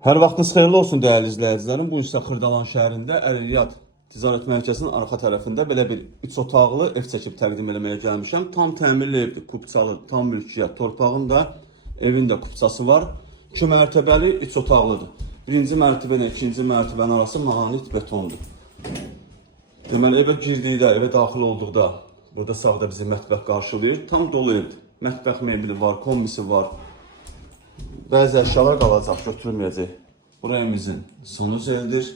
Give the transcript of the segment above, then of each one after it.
Hər vaxtınız xeyirli olsun dəyərli izləyicilərim. Bu gün sizə Xırdalan şəhərində Əl-İlyad Ticarət Mərkəzinin arxa tərəfində belə bir 3 otaqlı ev çəkib təqdim eləməyə gəlmişəm. Tam təmirli evdir, kupçalı, tam mülkiyyət. Torpağın da, evin də kupçası var. 2 mərtəbəli, 3 otaqlıdır. Birinci mərtəbə ilə ikinci mərtəbənin arası mağanit betondur. Deməli, evə girdikdə, evə daxil olduqda burada sağda bizi mətbəx qarşılayır. Tam dolu evdir. Mətbəx mebeli var, kombisi var. Bəzi əşyalar qalacaq, götürülməyəcək. Bura evimizin sonu zeldir.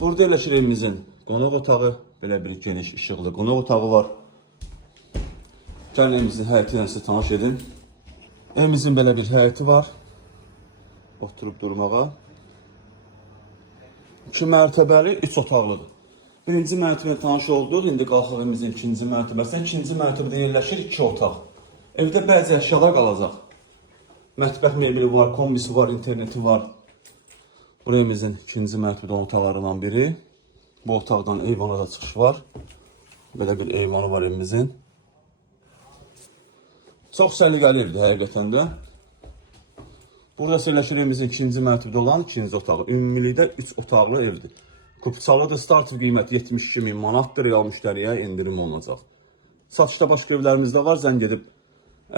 Burada eləşir evimizin qonaq otağı. Belə bir geniş, işıqlı qonaq otağı var. Gəlin evimizin həyəti ilə sizə tanış edin. Evimizin belə bir həyəti var. Oturub durmağa. 2 mərtəbəli, 3 otaqlıdır. Birinci mərtəbəyə tanış olduq. İndi qalxaq evimizin ikinci mərtəbəsinə. İkinci mərtəbədə yerləşir 2 otaq. Evdə bəzi əşyalar qalacaq. Mətbəx mebeli var, kombisi var, interneti var. Buraya evimizin ikinci mərtəbədə otaqlarından biri. Bu otaqdan eyvana da çıxış var. Belə bir eyvanı var evimizin. Çox səliqəli evdir həqiqətən də. Burada yerləşir evimizin ikinci mərtəbədə olan ikinci otağı. Ümumilikdə 3 otaqlı evdir. Kupçalıdır, start qiyməti 72.000 manatdır. Real müştəriyə endirim olunacaq. Satışda başqa evlərimiz də var. Zəng edib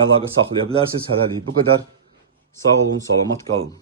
əlaqə saxlaya bilərsiniz. Hələlik bu qədər. Sağ olun, salamat qalın.